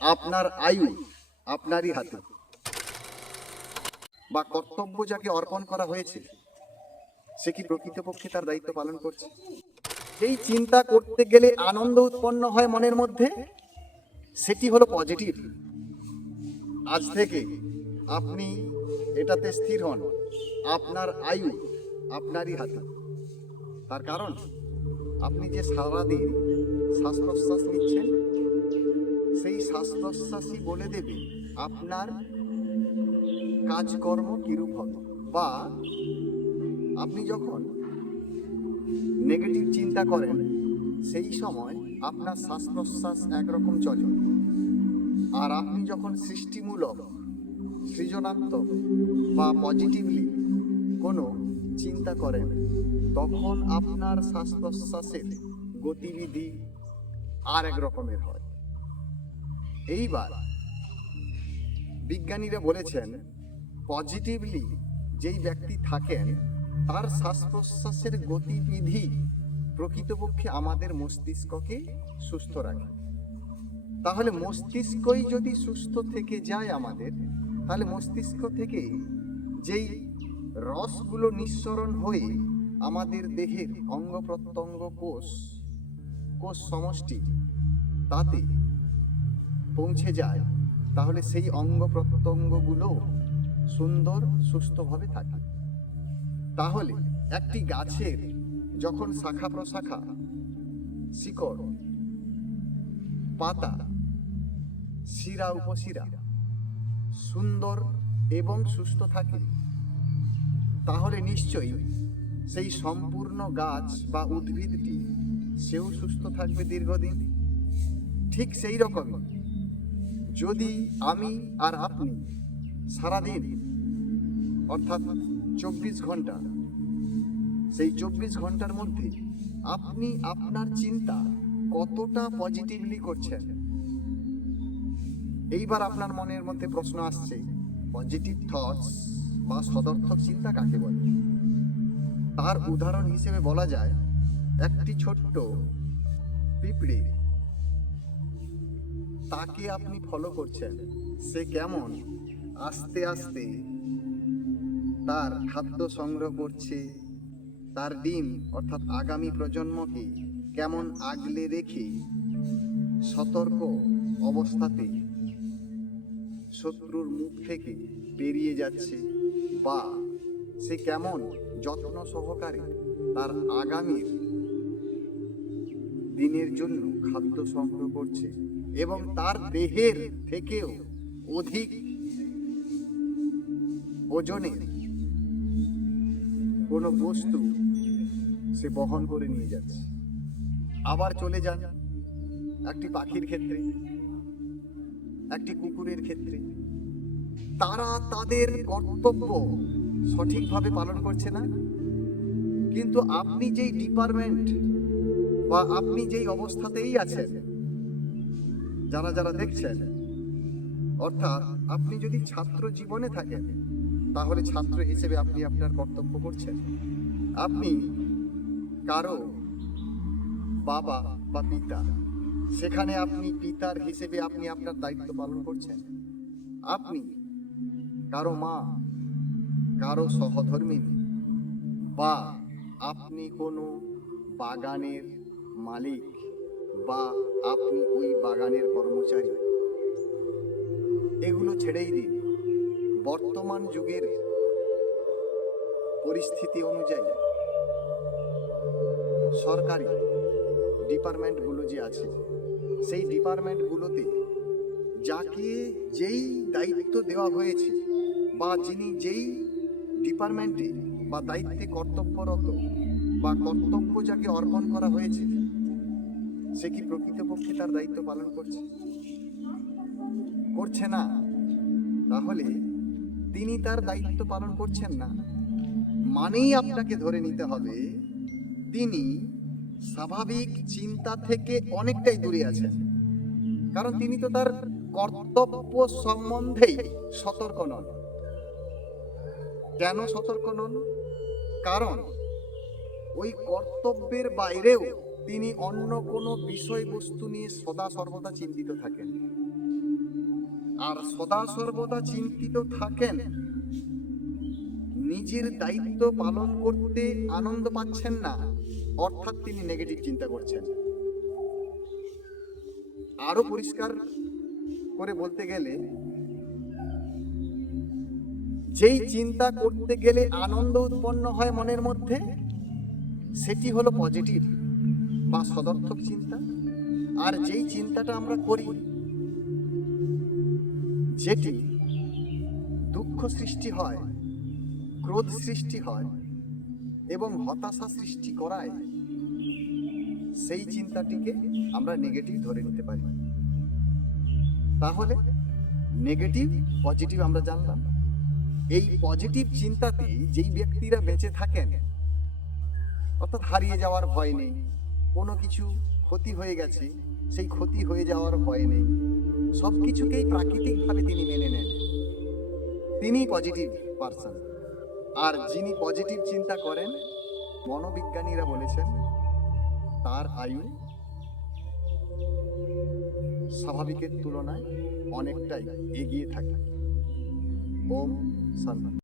আপনার আয়ু আপনারই হাতে, বা কর্তব্য যাকে অর্পণ করা হয়েছে সে কি প্রকৃতপক্ষে তার দায়িত্ব পালন করছে? এই চিন্তা করতে গেলে আনন্দ উৎপন্ন হয় মনের মধ্যে, সেটি হলো পজিটিভ। আজ থেকে আপনি এটাতে স্থির হন, আপনার আয়ু আপনারই হাতে। তার কারণ আপনি যে সারাদিন শ্বাস প্রশ্বাস নিচ্ছেন, সেই শ্বাস প্রশ্বাসই বলে দেবে আপনার কাজকর্ম কিরূপ হবে। বা আপনি যখন নেগেটিভ চিন্তা করেন সেই সময় আপনার শ্বাস প্রশ্বাস একরকম চলে, আর আপনি যখন সৃষ্টিমূলক, সৃজনাত্মক বা পজিটিভলি কোনো চিন্তা করেন তখন আপনার শ্বাস প্রশ্বাসের গতিবিধি আর এক রকমের হয়। এইবার বিজ্ঞানীরা বলেছেন পজিটিভলি যেই ব্যক্তি থাকেন তার শ্বাস প্রশ্বাসের গতিবিধি প্রকৃতপক্ষে আমাদের মস্তিষ্ককে সুস্থ রাখে। তাহলে মস্তিষ্কই যদি সুস্থ থেকে যায় আমাদের, তাহলে মস্তিষ্ক থেকে যেই রসগুলো নিঃসরণ হয়ে আমাদের দেহের অঙ্গ প্রত্যঙ্গ কোষ সমষ্টি তাতে পৌঁছে যায়, তাহলে সেই অঙ্গ প্রত্যঙ্গগুলো সুন্দর সুস্থভাবে থাকে। তাহলে একটি গাছের যখন শাখা প্রশাখা, শিকড়, পাতা, শিরা উপশিরা সুন্দর এবং সুস্থ থাকে, তাহলে নিশ্চয়ই সেই সম্পূর্ণ গাছ বা উদ্ভিদটি সেও সুস্থ থাকবে দীর্ঘদিন। ঠিক সেই রকম যদি আমি আর আপনি সারাদিন অর্থাৎ 24 ঘন্টা, সেই 24 ঘন্টার মধ্যে আপনি আপনার চিন্তা কতটা পজিটিভলি করছেন। এইবার আপনার মনের মধ্যে প্রশ্ন আসছে, পজিটিভ থটস বা সদর্থক চিন্তা কাকে বলে? তার উদাহরণ হিসেবে বলা যায় একটি ছোট্ট পিঁপড়ে, তাকে আপনি ফলো করছেন, সে কেমন আস্তে আস্তে তার খাদ্য সংগ্রহ করছে, তার ডিম অর্থাৎ আগামী প্রজন্মকে কেমন আগলে রেখে সতর্ক অবস্থাতে শত্রুর মুখ থেকে বেরিয়ে যাচ্ছে, বা সে কেমন যত্ন সহকারে তার আগামীর দিনের জন্য খাদ্য সংগ্রহ করছে এবং তার দেহের থেকেও অধিক ওজনের কোনো বস্তু সে বহন করে নিয়ে যাচ্ছে। আবার চলে যান একটি পাখির ক্ষেত্রে, একটি কুকুরের ক্ষেত্রে, তারা তাদের কর্তব্য সঠিকভাবে পালন করছে না, কিন্তু আপনি যেই ডিপার্টমেন্ট বা আপনি যেই অবস্থাতেই আছেন, যারা যারা দেখছেন, অর্থাৎ আপনি যদি ছাত্র জীবনে থাকেন তাহলে ছাত্র হিসেবে আপনি আপনার কর্তব্য করছেন। আপনি কারো বাবা বা পিতা, সেখানে আপনি পিতার হিসেবে আপনি আপনার দায়িত্ব পালন করছেন। আপনি কারো মা, কারো সহধর্মিণী, বা আপনি কোনো বাগানের মালিক, বা আপনি ওই বাগানের কর্মচারী, এগুলো ছেড়েই দিন। বর্তমান যুগের পরিস্থিতি অনুযায়ী সরকারি ডিপার্টমেন্টগুলো যে আছে, সেই ডিপার্টমেন্টগুলোতে যাকে যেই দায়িত্ব দেওয়া হয়েছে বা যিনি যেই ডিপার্টমেন্টে বা দায়িত্বে কর্তব্যরত বা কর্তব্য যাকে অর্পণ করা হয়েছে, সে কি প্রকৃতপক্ষে তার দায়িত্ব পালন করছে? করছে না। তাহলে তিনি তার দায়িত্ব পালন করছেন না মানেই আপনাকে ধরে নিতে হবে তিনি স্বাভাবিক চিন্তা থেকে অনেকটাই দূরে আছেন। কারণ তিনি তো তার কর্তব্য সম্বন্ধেই সতর্ক নন। কেন সতর্ক নন? কারণ ওই কর্তব্যের বাইরেও তিনি অন্য কোনো বিষয়বস্তু নিয়ে সদা সর্বদা চিন্তিত থাকেন। আর সদা সর্বদা চিন্তিত থাকেন, নিজের দায়িত্ব পালন করতে আনন্দ পাচ্ছেন না, অর্থাৎ তিনি নেগেটিভ চিন্তা করছেন। আরো পরিষ্কার করে বলতে গেলে, যেই চিন্তা করতে গেলে আনন্দ উৎপন্ন হয় মনের মধ্যে, সেটি হলো পজিটিভ বা সদর্থক চিন্তা। আর যেই চিন্তাটা আমরা করি, যেটি দুঃখ সৃষ্টি হয়, ক্রোধ সৃষ্টি হয় এবং হতাশা সৃষ্টি করায়, সেই চিন্তাটিকে আমরা নেগেটিভ ধরে নিতে পারি। তাহলে নেগেটিভ পজিটিভ আমরা জানলাম। এই পজিটিভ চিন্তাতেই যেই ব্যক্তিরা বেঁচে থাকেন, অর্থাৎ হারিয়ে যাওয়ার ভয় নেই, কোনো কিছু ক্ষতি হয়ে গেছে সেই ক্ষতি হয়ে যাওয়ার ভয় নেই, সব কিছুকেই প্রাকৃতিকভাবে তিনি মেনে নেন, তিনি পজিটিভ পারসন। আর যিনি পজিটিভ চিন্তা করেন, মনোবিজ্ঞানীরা বলেছেন তার আয়ু স্বাভাবিকের তুলনায় অনেকটাই এগিয়ে থাকে। ওম শান্তি।